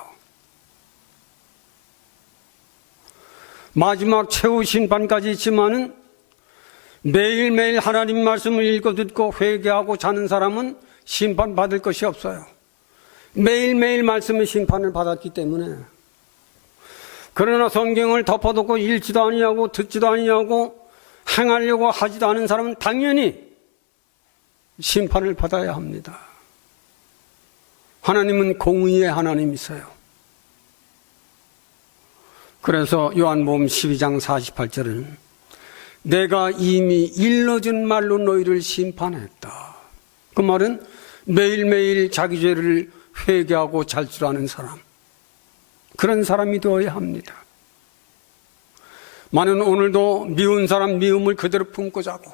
마지막 최후 심판까지 있지만은 매일매일 하나님 말씀을 읽고 듣고 회개하고 자는 사람은 심판받을 것이 없어요. 매일매일 말씀의 심판을 받았기 때문에. 그러나 성경을 덮어놓고 읽지도 아니하고 듣지도 아니하고 행하려고 하지도 않은 사람은 당연히 심판을 받아야 합니다. 하나님은 공의의 하나님이세요. 그래서 요한복음 12장 48절은 내가 이미 일러준 말로 너희를 심판했다. 그 말은 매일매일 자기 죄를 회개하고 잘 줄 아는 사람, 그런 사람이 되어야 합니다. 많은 오늘도 미운 사람 미움을 그대로 품고 자고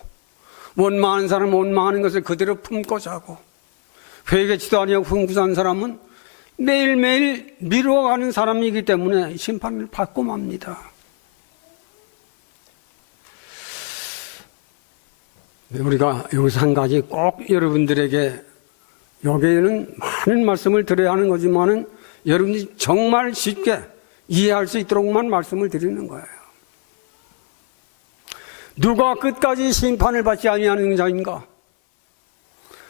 원망하는 사람 원망하는 것을 그대로 품고 자고 회개치도 아니하고 흥분한 사람은 매일매일 미뤄가는 사람이기 때문에 심판을 받고 맙니다. 우리가 여기서 한 가지 꼭 여러분들에게, 여기에는 많은 말씀을 드려야 하는 거지만은 여러분이 정말 쉽게 이해할 수 있도록만 말씀을 드리는 거예요. 누가 끝까지 심판을 받지 아니하는 자인가?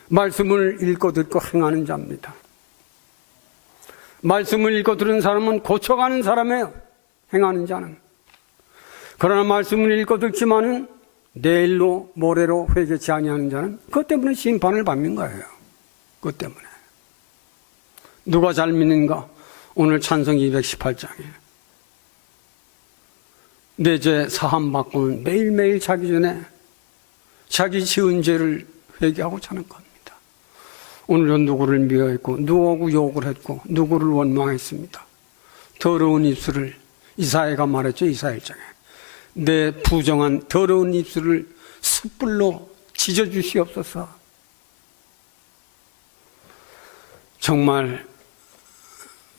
말씀을 읽고 듣고 행하는 자입니다. 말씀을 읽고 들은 사람은 고쳐가는 사람이에요. 행하는 자는. 그러나 말씀을 읽고 듣지만은 내일로 모레로 회개치 아니하는 자는 그것 때문에 심판을 받는 거예요. 그것 때문에. 누가 잘 믿는가? 오늘 찬송 218장에 내 죄 사함 받고는 매일매일 자기 전에 자기 지은 죄를 회개하고 자는 겁니다. 오늘도 누구를 미워했고 누구하고 욕을 했고 누구를 원망했습니다. 더러운 입술을 이사야가 말했죠. 이사야일장에 내 부정한 더러운 입술을 숯불로 지져주시옵소서. 정말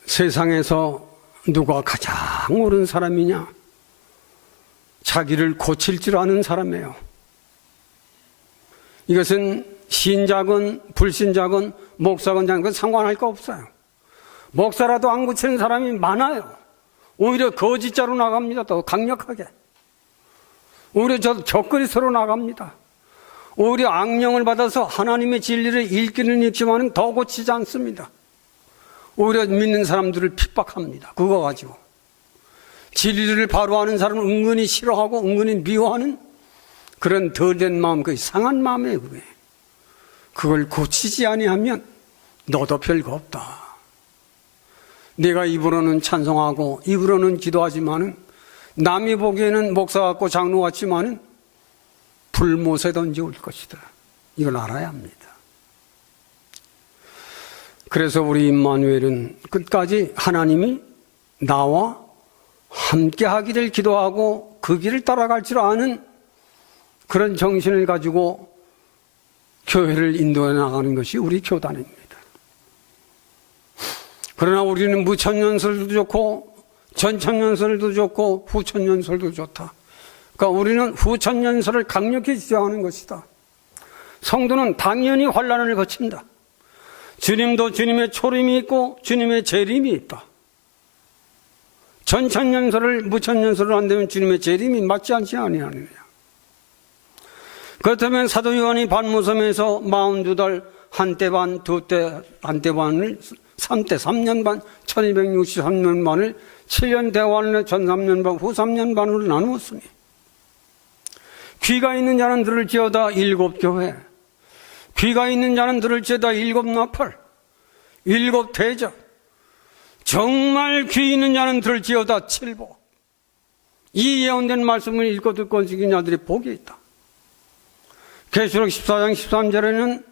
세상에서 누가 가장 옳은 사람이냐? 자기를 고칠 줄 아는 사람이에요. 이것은 신자건 불신자건 목사건 장건 상관할 거 없어요. 목사라도 안 고치는 사람이 많아요. 오히려 거짓자로 나갑니다. 더 강력하게. 오히려 저 적그리스도로 나갑니다. 오히려 악령을 받아서 하나님의 진리를 읽기는 읽지만 더 고치지 않습니다. 오히려 믿는 사람들을 핍박합니다. 그거 가지고. 진리를 바로 아는 사람은 은근히 싫어하고 은근히 미워하는 그런 덜된 마음, 그 상한 마음이에요. 그게. 그걸 고치지 아니하면 너도 별거 없다. 내가 입으로는 찬송하고 입으로는 기도하지만은 남이 보기에는 목사 같고 장로 같지만은 불못에 던져 올 것이다. 이걸 알아야 합니다. 그래서 우리 임마누엘은 끝까지 하나님이 나와 함께 하기를 기도하고 그 길을 따라갈 줄 아는 그런 정신을 가지고 교회를 인도해 나가는 것이 우리 교단입니다. 그러나 우리는 무천년설도 좋고 전천년설도 좋고 후천년설도 좋다. 그러니까 우리는 후천년설을 강력히 지향하는 것이다. 성도는 당연히 환난을 거친다. 주님도 주님의 초림이 있고 주님의 재림이 있다. 전천년설을 무천년설을 한다면 주님의 재림이 맞지 않지 아니하느냐. 그렇다면 사도 요한이 반모섬에서 42달 한때 반, 두때 한때 반을 3때 3년 반, 1263년 반을 7년 대환을 전 3년 반, 후 3년 반으로 나누었으니 귀가 있는 자는 들을지어다 7교회, 귀가 있는 자는 들을지어다 7나팔, 7대적, 정말 귀 있는 자는 들을지어다 7복. 이 예언된 말씀을 읽고 듣고 지킨 자들이 복이 있다. 계시록 14장 13절에는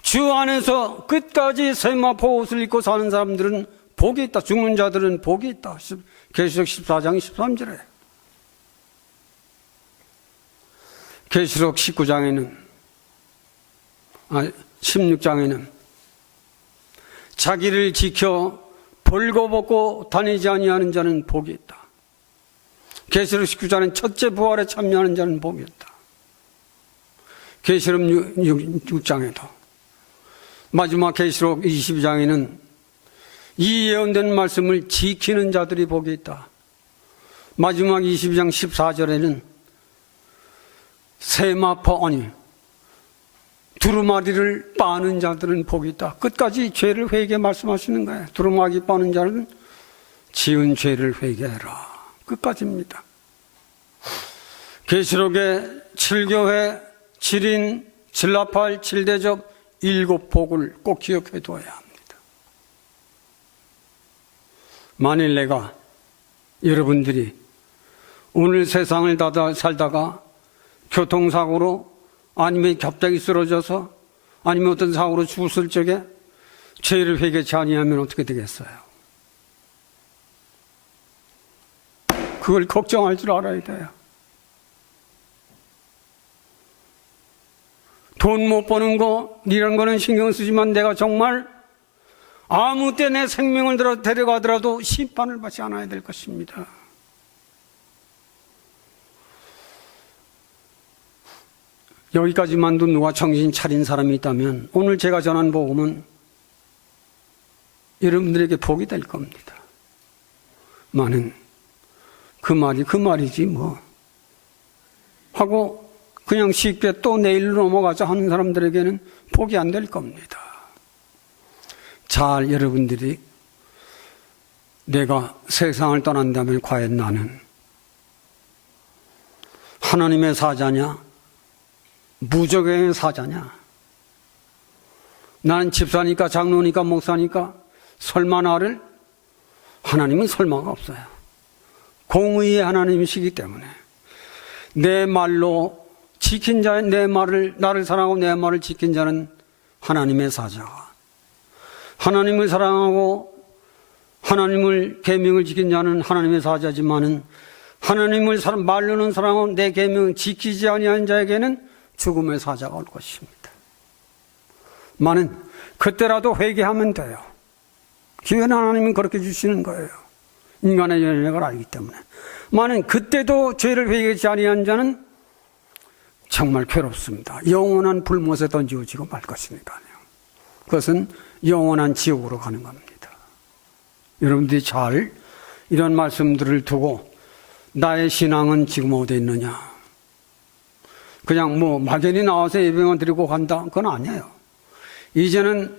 주 안에서 끝까지 세마포 옷을 입고 사는 사람들은 복이 있다. 죽는 자들은 복이 있다. 계시록 14장 13절에. 계시록 16장에는 자기를 지켜 벌거벗고 다니지 아니하는 자는 복이 있다. 계시록 19장에는 첫째 부활에 참여하는 자는 복이 있다. 계시록 6장에도 마지막 계시록 22장에는 이 예언된 말씀을 지키는 자들이 복이 있다. 마지막 22장 14절에는 세마포 두루마리를 빠는 자들은 복이 있다. 끝까지 죄를 회개 말씀하시는 거예요. 두루마리 빠는 자는 지은 죄를 회개해라. 끝까지입니다. 계시록의 7교회, 7인, 7나팔, 7대접, 7복을 꼭 기억해 두어야 합니다. 만일 내가 여러분들이 오늘 세상을 살다가 교통사고로 아니면 갑자기 쓰러져서 아니면 어떤 사고로 죽었을 적에 죄를 회개치 아니하면 어떻게 되겠어요? 그걸 걱정할 줄 알아야 돼요. 돈 못 버는 거 이런 거는 신경 쓰지만 내가 정말 아무 때 내 생명을 데려가더라도 심판을 받지 않아야 될 것입니다. 여기까지만도 누가 정신 차린 사람이 있다면 오늘 제가 전한 복음은 여러분들에게 복이 될 겁니다. 많은 그 말이지 뭐 하고 그냥 쉽게 또 내일로 넘어가자 하는 사람들에게는 복이 안 될 겁니다. 잘 여러분들이 내가 세상을 떠난다면 과연 나는 하나님의 사자냐 무적의 사자냐? 나는 집사니까 장로니까 목사니까 설마 나를? 하나님은 설마가 없어요. 공의의 하나님이시기 때문에 내 말로 지킨 자의 내 말을 나를 사랑하고 내 말을 지킨 자는 하나님의 사자가, 하나님을 사랑하고 하나님을 계명을 지킨 자는 하나님의 사자지만은 하나님을 말로는 사랑하고 내 계명을 지키지 아니한 자에게는 죽음의 사자가 올 것입니다. 많은 그때라도 회개하면 돼요. 기회는 하나님은 그렇게 주시는 거예요. 인간의 연약을 알기 때문에. 만약 그때도 죄를 회개하지 아니한 자는 정말 괴롭습니다. 영원한 불못에 던지어지고 말 것이니까요. 그것은 영원한 지옥으로 가는 겁니다. 여러분들이 잘 이런 말씀들을 두고 나의 신앙은 지금 어디 있느냐, 그냥 막연히 나와서 예배만 드리고 간다, 그건 아니에요. 이제는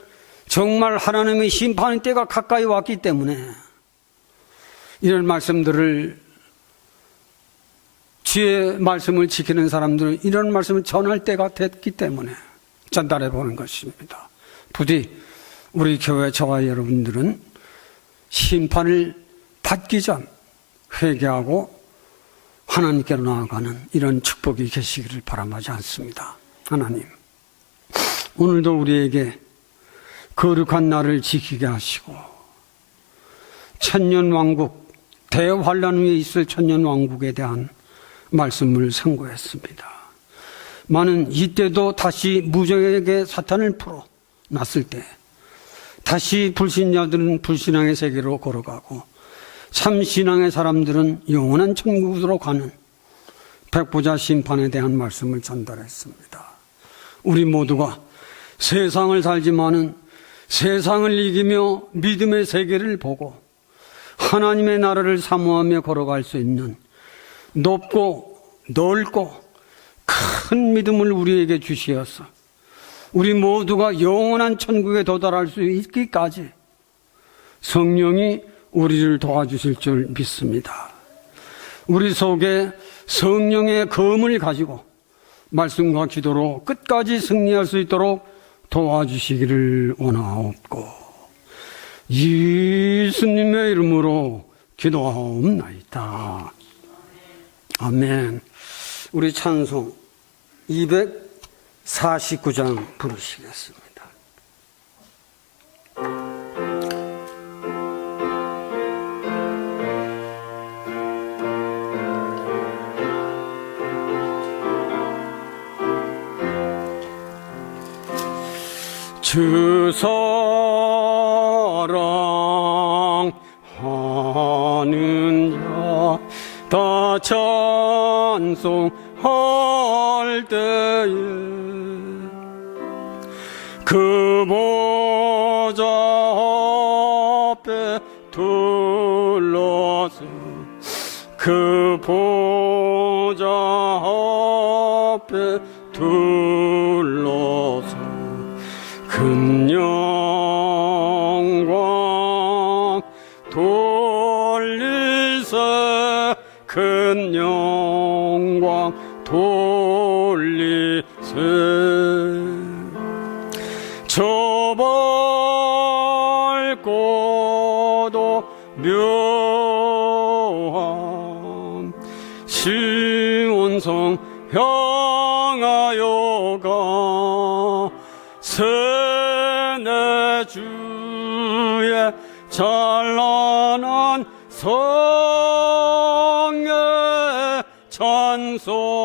정말 하나님의 심판의 때가 가까이 왔기 때문에 이런 말씀들을, 주의 말씀을 지키는 사람들은 이런 말씀을 전할 때가 됐기 때문에 전달해 보는 것입니다. 부디 우리 교회 저와 여러분들은 심판을 받기 전 회개하고 하나님께로 나아가는 이런 축복이 계시기를 바람하지 않습니다. 하나님, 오늘도 우리에게 거룩한 날을 지키게 하시고 천년왕국, 대환란 위에 있을 천년왕국에 대한 말씀을 선고했습니다. 많은 이때도 다시 무적에게 사탄을 풀어놨을 때 다시 불신자들은 불신앙의 세계로 걸어가고 참신앙의 사람들은 영원한 천국으로 가는 백보자 심판에 대한 말씀을 전달했습니다. 우리 모두가 세상을 살지만은 세상을 이기며 믿음의 세계를 보고 하나님의 나라를 사모하며 걸어갈 수 있는 높고 넓고 큰 믿음을 우리에게 주시어서 우리 모두가 영원한 천국에 도달할 수 있기까지 성령이 우리를 도와주실 줄 믿습니다. 우리 속에 성령의 검을 가지고 말씀과 기도로 끝까지 승리할 수 있도록 도와주시기를 원하옵고 예수님의 이름으로 기도하옵나이다. 아멘. 우리 찬송 249장 부르시겠습니다. 주 사랑하는 자 다 찬송할 때에 그 보좌 앞에 둘러서 그 보좌 앞에 둘러서 큰 영광 돌리세 큰 영광 돌리세 저 밝고도 묘한 시온성 향하여 가 세내 주의 찬란한 성에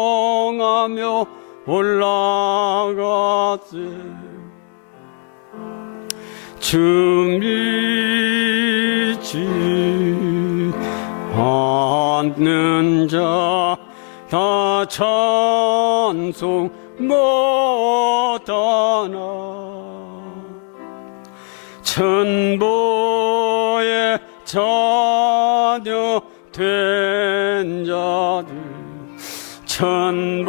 찬송하며 올라갔지. 주 믿지 않는 자 다 찬송 못하나 천보의 자녀 된 자들 천보의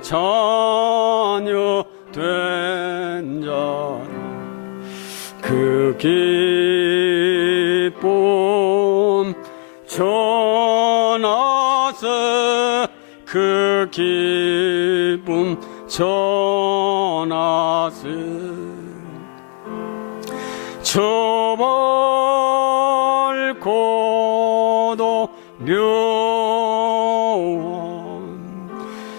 자녀 된 자들 그 기쁨 전하세 그 기쁨 전하세 저 밝고도 묘한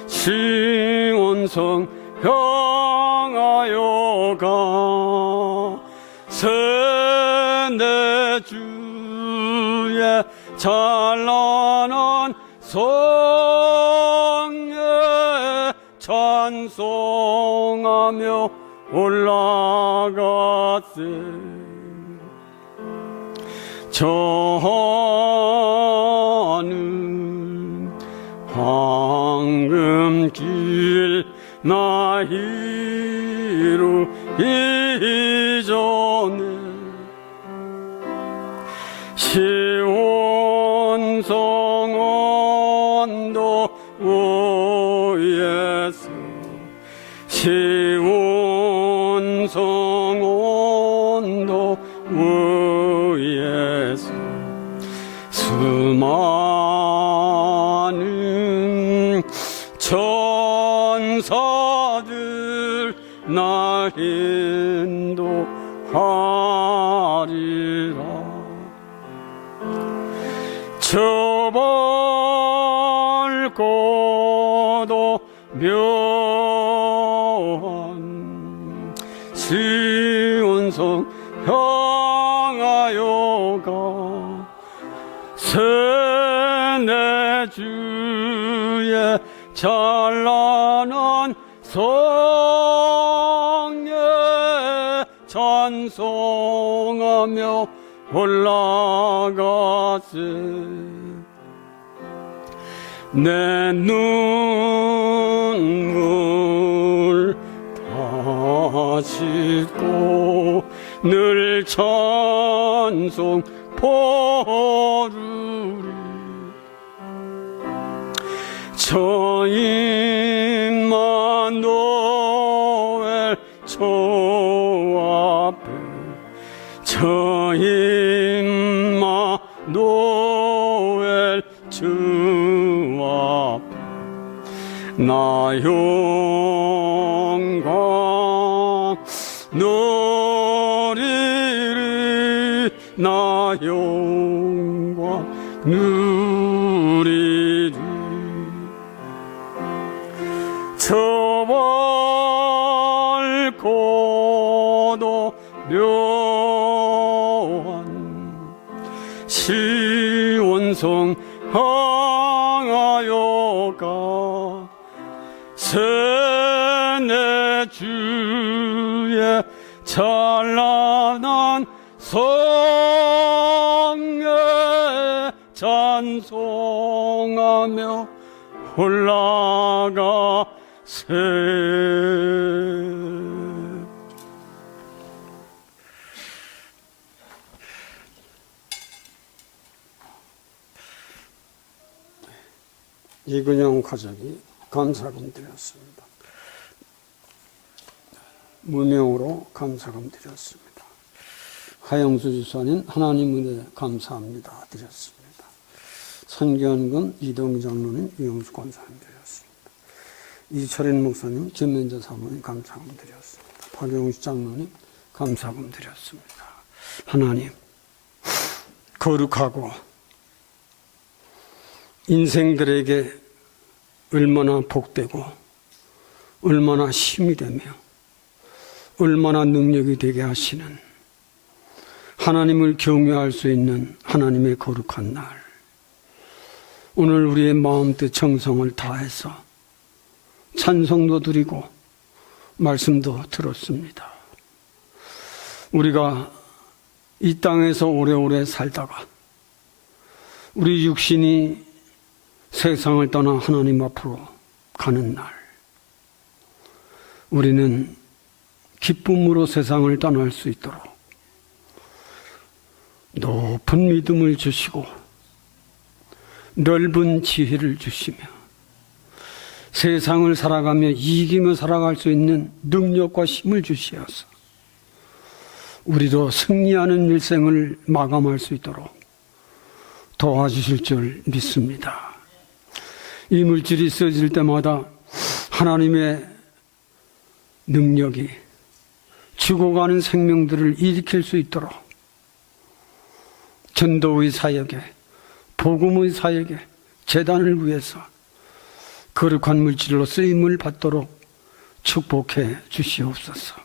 시온성 향하여 가 세내 주의 찬란한 성에 찬송하며 올라갔세. 저는 황금길 나이루 이전에 시온성 언덕 위에서 시온성 언덕 위에서 수많은 천사들 날 인도하리라. 저벌고도 묘한 시온성 향하여 가 세네주의 찬란한 성에 찬송하며 올라갔세. 내 눈물 다 씻고 늘 찬송 포르리. 저 임마누엘 저 앞에 저 임마누엘 주 앞에 나 영광 누리리. 나 영광 누리리. 저벌고도 묘한 시온성 향하여 가 세네주의 찬란한 성에 찬송하며 올라가세. 이근영 가족이 감사금 드렸습니다. 무명으로 감사금 드렸습니다. 하영수 주사님 하나님 은혜 감사합니다 드렸습니다. 선교연금 이동희 장로님 유영수 권사님 드렸습니다. 이철인 목사님 김민재 사모님 감사금 드렸습니다. 박영수 장로님 감사금 드렸습니다. 하나님 거룩하고 인생들에게 얼마나 복되고 얼마나 힘이 되며 얼마나 능력이 되게 하시는 하나님을 경외할 수 있는 하나님의 거룩한 날, 오늘 우리의 마음뜻 정성을 다해서 찬송도 드리고 말씀도 들었습니다. 우리가 이 땅에서 오래오래 살다가 우리 육신이 세상을 떠나 하나님 앞으로 가는 날, 우리는 기쁨으로 세상을 떠날 수 있도록 높은 믿음을 주시고 넓은 지혜를 주시며 세상을 살아가며 이기며 살아갈 수 있는 능력과 힘을 주시어서 우리도 승리하는 일생을 마감할 수 있도록 도와주실 줄 믿습니다. 이 물질이 쓰여질 때마다 하나님의 능력이 죽어가는 생명들을 일으킬 수 있도록 전도의 사역에, 복음의 사역에, 재단을 위해서 거룩한 물질로 쓰임을 받도록 축복해 주시옵소서.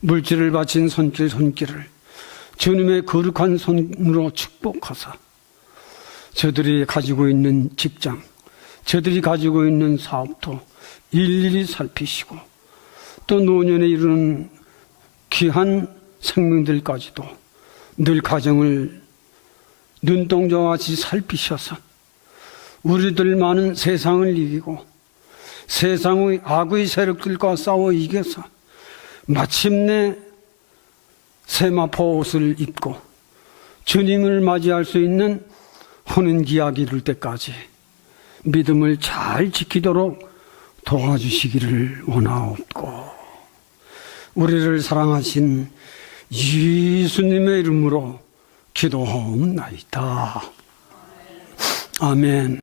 물질을 바친 손길을 주님의 거룩한 손으로 축복하사 저들이 가지고 있는 직장, 저들이 가지고 있는 사업도 일일이 살피시고 또 노년에 이르는 귀한 생명들까지도 늘 가정을 눈동자와 같이 살피셔서 우리들 많은 세상을 이기고 세상의 악의 세력들과 싸워 이겨서 마침내 세마포 옷을 입고 주님을 맞이할 수 있는 혼인기약이 이룰 때까지 믿음을 잘 지키도록 도와주시기를 원하옵고 우리를 사랑하신 예수님의 이름으로 기도하옵나이다. 아멘.